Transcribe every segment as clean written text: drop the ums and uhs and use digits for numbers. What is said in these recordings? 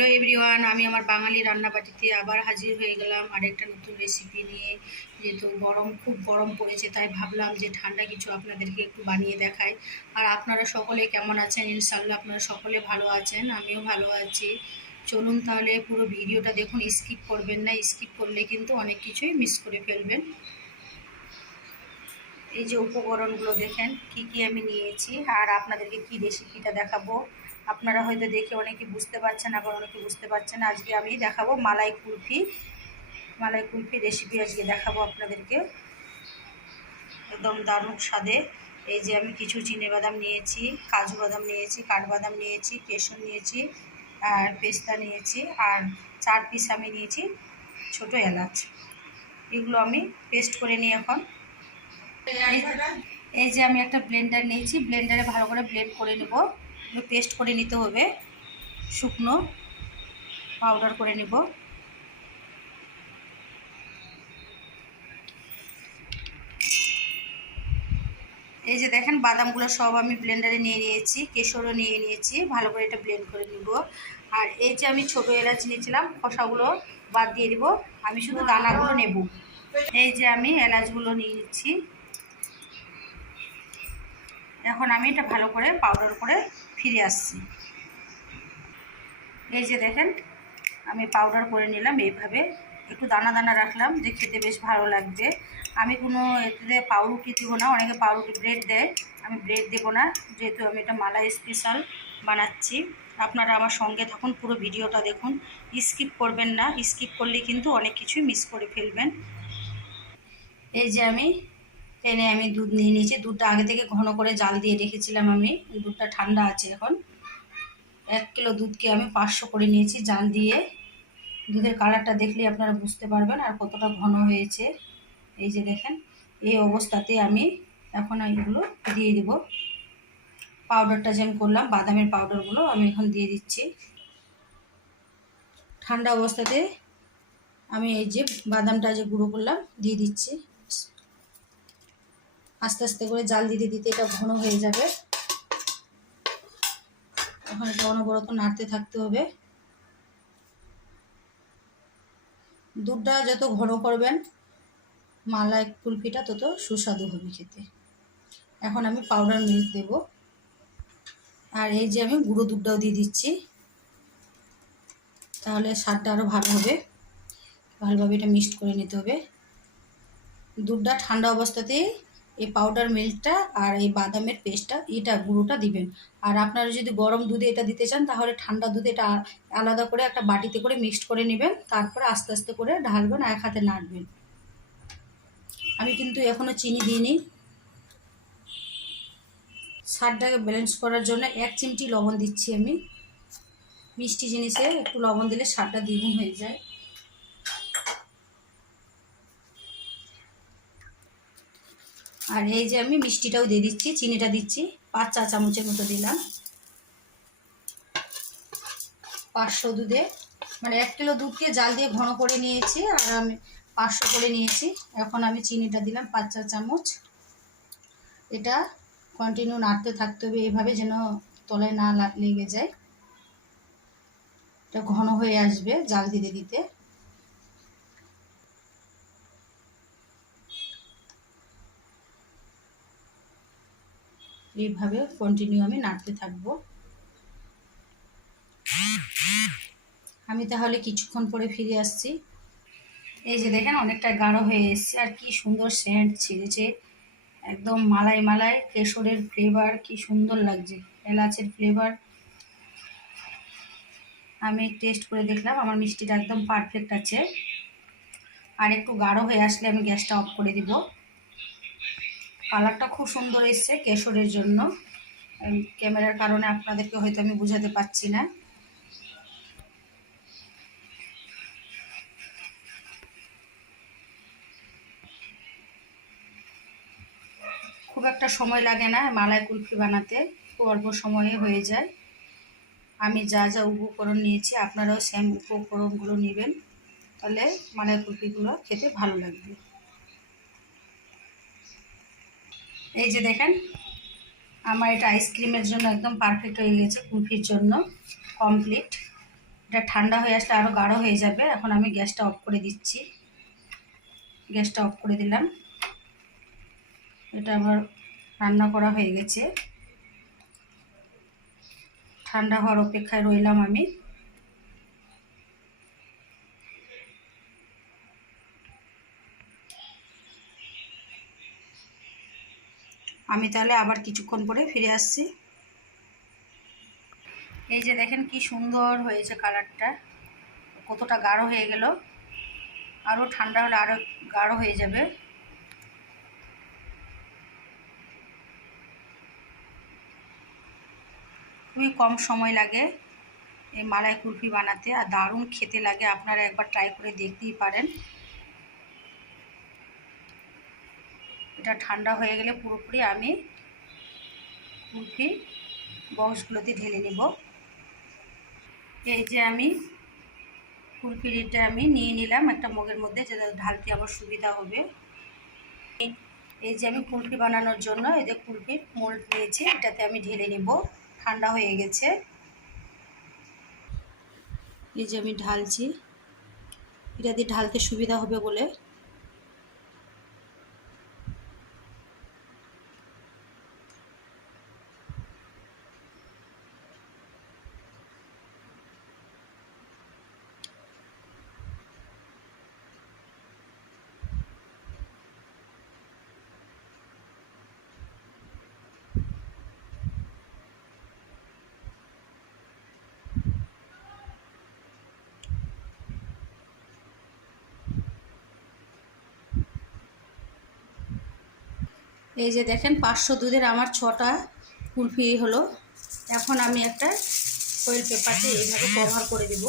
Hello everyone, আমি আমার বাঙালি রান্নাবাটিতে আবার হাজির হয়ে গেলাম আরেকটা নতুন রেসিপি নিয়ে। যেহেতু খুব গরম পড়েছে, তাই ভাবলাম যে ঠান্ডা কিছু আপনাদেরকে একটু বানিয়ে দেখাই। আর আপনারা সকলে কেমন আছেন? ইনশাল্লাহ আপনারা সকলে ভালো আছেন, আমিও ভালো আছি। চলুন তাহলে পুরো ভিডিওটা দেখুন, স্কিপ করবেন না। স্কিপ করলে কিন্তু অনেক কিছুই মিস করে ফেলবেন। এই যে উপকরণগুলো দেখেন কি কি আমি নিয়েছি, আর আপনাদেরকে কি রেসিপিটা দেখাবো। আপনারা হয়তো দেখে অনেকে বুঝতে পারছেন, আবার অনেকে বুঝতে পারছেন না। আজকে আমি দেখাবো মালাই কুলফি রেসিপি আজকে দেখাবো আপনাদেরকে, একদম দারুণ স্বাদে। এই যে আমি কিছু চিনেবাদাম নিয়েছি, কাজু বাদাম নিয়েছি, কাঠবাদাম নিয়েছি, কেশর নিয়েছি, আর পেস্তা নিয়েছি, আর 4 পিস আমি নিয়েছি ছোট এলাচ। এগুলো আমি পেস্ট করে নিই এখন। এই যে আমি একটা ব্লেন্ডার নিয়েছি, ব্লেন্ডারে ভালো করে ব্লেন্ড করে নেব। পেস্ট করে নিতে হবে, শুকনো পাউডার করে নেব। এই যে দেখেন বাদামগুলো সব আমি ব্লেন্ডারে নিয়ে নিয়েছি, কেশরও নিয়ে নিয়েছি, ভালো করে এটা ব্লেন্ড করে নেব। আর এই যে আমি ছোটো এলাচ নিয়েছিলাম, খোসাগুলো বাদ দিয়ে দিব, আমি শুধু দানাগুলো নেব। এই যে আমি এলাচগুলো নিয়ে নিচ্ছি। এখন আমি এটা ভালো করে পাউডার করে ফিরে আসছি। এই যে দেখেন আমি পাউডার করে নিলাম, এইভাবে একটু দানা দানা রাখলাম, যে খেতে বেশ ভালো লাগবে। আমি কোনো এতে পাউরুটি দেবো না, অনেকে পাউরুটি ব্রেড দেয়, আমি ব্রেড দেবো না, যেহেতু আমি এটা মালাই স্পেশাল বানাচ্ছি। আপনারা আমার সঙ্গে থাকুন, পুরো ভিডিওটা দেখুন, স্কিপ করবেন না। স্কিপ করলে কিন্তু অনেক কিছুই মিস করে ফেলবেন। এই যে আমি এনে আমি দুধ নিয়ে নিয়েছি, দুধটা আগে থেকে ঘন করে জাল দিয়ে রেখেছিলাম আমি, দুধটা ঠান্ডা আছে এখন। 1 কিলো দুধকে আমি 500 করে নিয়েছি জাল দিয়ে। দুধের কালারটা দেখলে আপনারা বুঝতে পারবেন আর কতটা ঘন হয়েছে। এই যে দেখেন, এই অবস্থাতে আমি এখন এগুলো দিয়ে দিব। পাউডারটা যে আমি করলাম, বাদামের পাউডারগুলো আমি এখন দিয়ে দিচ্ছি। ঠান্ডা অবস্থাতে আমি এই যে বাদামটা যে গুঁড়ো করলাম দিয়ে দিচ্ছি। আস্তে আস্তে করে জাল দিতে দিতে এটা ঘন হয়ে যাবে। এখন এটা অনবরত নাড়তে থাকতে হবে। দুধটা যত ঘন করবেন মালাই কুলফিটা তত সুস্বাদু হবে খেতে। এখন আমি পাউডার মিল্ক দেব, আর এই যে আমি গুঁড়ো দুধটাও দিয়ে দিচ্ছি, তাহলে স্বাদটা আরও ভালো হবে। ভালোভাবে এটা মিক্সড করে নিতে হবে। দুধটা ঠান্ডা অবস্থাতেই এই পাউডার মিল্কটা আর এই বাদামের পেস্টটা, এটা গুঁড়োটা দিবেন। আর আপনারা যদি গরম দুধে এটা দিতে চান, তাহলে ঠান্ডা দুধে এটা আলাদা করে একটা বাটিতে করে মিক্সড করে নেবেন, তারপরে আস্তে আস্তে করে ঢালবেন, এক হাতে নাড়বেন। আমি কিন্তু এখনও চিনি দিইনি। স্বাদটাকে ব্যালেন্স করার জন্য 1 চিমটি লবণ দিচ্ছি আমি। মিষ্টি জিনিসে একটু লবণ দিলে স্বাদটা দ্বিগুণ হয়ে যায়। আর এই যে আমি মিষ্টিটাও দিয়ে দিচ্ছি, চিনিটা দিচ্ছি 5 চা চামচের মতো দিলাম। 500 দুধে, মানে 1 কিলো দুধকে জাল দিয়ে ঘন করে নিয়েছি, আর আমি 500 করে নিয়েছি। এখন আমি চিনিটা দিলাম 5 চা চামচ। এটা কন্টিনিউ নাড়তে থাকতে হবে এইভাবে, যেন তলায় না লেগে যায়। এটা ঘন হয়ে আসবে জাল দিতে দিতে। এইভাবে কন্টিনিউ আমি নাড়তে থাকবো। আমি তাহলে কিছুক্ষণ পরে ফিরে আসছি। এই যে দেখেন অনেকটা গাঢ় হয়ে এসছে, আর কি সুন্দর সেন্ট ছেড়েছে, একদম মালাই মালাই, কেশরের ফ্লেভার কি সুন্দর লাগছে, এলাচের ফ্লেভার। আমি টেস্ট করে দেখলাম আমার মিষ্টিটা একদম পারফেক্ট আছে। আর একটু গাঢ় হয়ে আসলে আমি গ্যাসটা অফ করে দিব। কালারটা খুব সুন্দর এসছে কেশরের জন্য, ক্যামেরার কারণে আপনাদেরকে হয়তো আমি বোঝাতে পারছি না। খুব একটা সময় লাগে না মালাই কুলফি বানাতে, খুব অল্প সময়ে হয়ে যায়। আমি যা যা উপকরণ নিয়েছি আপনারাও সেম উপকরণগুলো নেবেন, তাহলে মালাই কুলফিগুলো খেতে ভালো লাগবে। এই যে দেখেন আমার এটা আইসক্রিমের জন্য একদম পারফেক্ট হয়ে গেছে, কুলফির জন্য কমপ্লিট। এটা ঠান্ডা হয়ে আসলে আরও গাঢ় হয়ে যাবে। এখন আমি গ্যাসটা অফ করে দিচ্ছি। গ্যাসটা অফ করে দিলাম। এটা আবার রান্না করা হয়ে গেছে। ঠান্ডা হওয়ার অপেক্ষায় রইলাম আমি। তাহলে আবার কিছুক্ষণ পরে ফিরে আসছি। এই যে দেখেন কি সুন্দর হয়েছে কালারটা, কতটা গাঢ় হয়ে গেল। আরও ঠান্ডা হলে আরও গাঢ় হয়ে যাবে। খুবই কম সময় লাগে এই মালাই কুলফি বানাতে, আর দারুণ খেতে লাগে। আপনারা একবার ট্রাই করে দেখতেই পারেন। এটা ঠান্ডা হয়ে গেলে পুরোপুরি আমি কুলফি বক্সগুলোতে ঢেলে নেব। এই যে আমি কুলফিটা আমি নিয়ে নিলাম একটা মগের মধ্যে, যেটা ঢালতে আমার সুবিধা হবে। এই যে আমি কুলফি বানানোর জন্য এই যে কুলফির মোল্ড নিয়েছি, এটাতে আমি ঢেলে নেব। ঠান্ডা হয়ে গেছে। এই যে আমি ঢালছি, এটা দিয়ে ঢালতে সুবিধা হবে বলে। এই যে দেখেন 500 দুধের আমার 6টা কুলফি হলো। এখন আমি একটা ফয়েল পেপারতে এইভাবে কভার করে দেব।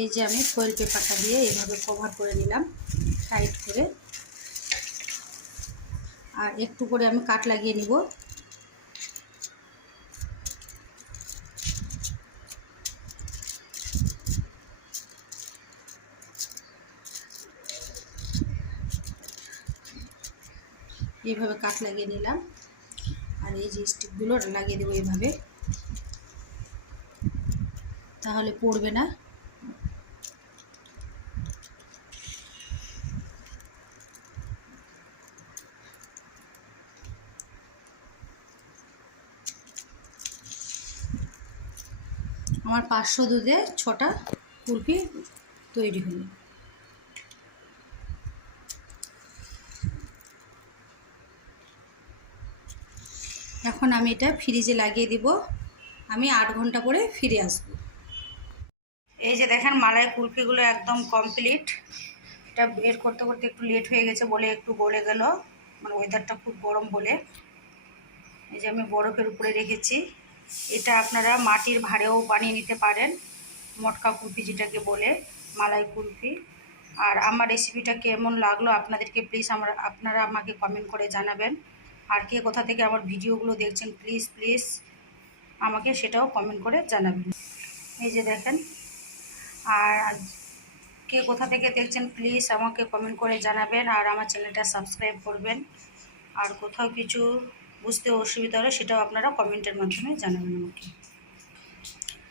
এই যে আমি ফয়েল পেপারটা দিয়ে এইভাবে কভার করে নিলাম টাইট করে। আর একটু করে আমি কাট লাগিয়ে নিব। এইভাবে কাট লাগিয়ে নিলাম। আর এই যে স্টিকগুলো লাগিয়ে দেবো এইভাবে, তাহলে পড়বে না। আমার 500 দুধে 6টা কুলফি তৈরি হলো। এখন আমি এটা ফ্রিজে লাগিয়ে দিব। আমি 8 ঘন্টা পরে ফিরে আসব। এই যে দেখেন মালাই কুলফিগুলো একদম কমপ্লিট। এটা বের করতে করতে একটু লেট হয়ে গেছে বলে একটু গলে গেল, মানে ওয়েদারটা খুব গরম বলে। এই যে আমি বরফের উপরে রেখেছি। এটা আপনারা মাটির ভাঁড়েও বানিয়ে নিতে পারেন, মটকা কুলফি যেটাকে বলে, মালাই কুলফি। আর আমার রেসিপিটা কেমন লাগলো আপনাদেরকে প্লিজ আপনারা আমাকে কমেন্ট করে জানাবেন। আর কে কোথা থেকে আমার ভিডিওগুলো দেখছেন প্লিজ প্লিজ আমাকে সেটাও কমেন্ট করে জানাবেন। এই যে দেখেন, আর কে কোথা থেকে দেখছেন প্লিজ আমাকে কমেন্ট করে জানাবেন। আর আমার চ্যানেলটা সাবস্ক্রাইব করবেন। আর কোথাও কিছু বুঝতে অসুবিধা হলে সেটাও আপনারা কমেন্টের মাধ্যমে জানাবেন আমাকে।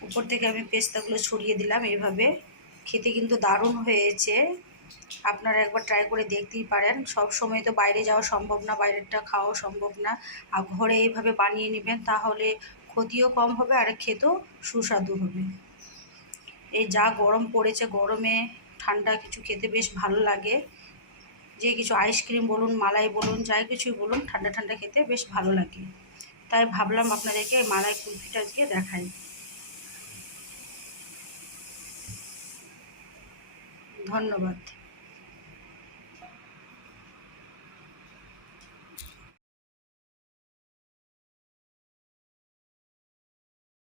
উপর থেকে আমি পেস্তাগুলো ছড়িয়ে দিলাম এইভাবে। খেতে কিন্তু দারুণ হয়েছে। আপনারা একবার ট্রাই করে দেখতেই পারেন। সব সময় তো বাইরে যাওয়া সম্ভব না, বাইরেরটা খাওয়া সম্ভব না। আর ঘরে এইভাবে বানিয়ে নেবেন, তাহলে ক্ষতিও কম হবে আর খেতেও সুস্বাদু হবে। এই যা গরম পড়েছে, গরমে ঠান্ডা কিছু খেতে বেশ ভালো লাগে। যে কিছু আইসক্রিম বলুন, মালাই বলুন, যাই কিছুই বলুন, ঠান্ডা ঠান্ডা খেতে বেশ ভালো লাগে। তাই ভাবলাম আপনাদেরকে এই মালাই কুলফিটা আজকে দেখাই। ধন্যবাদ।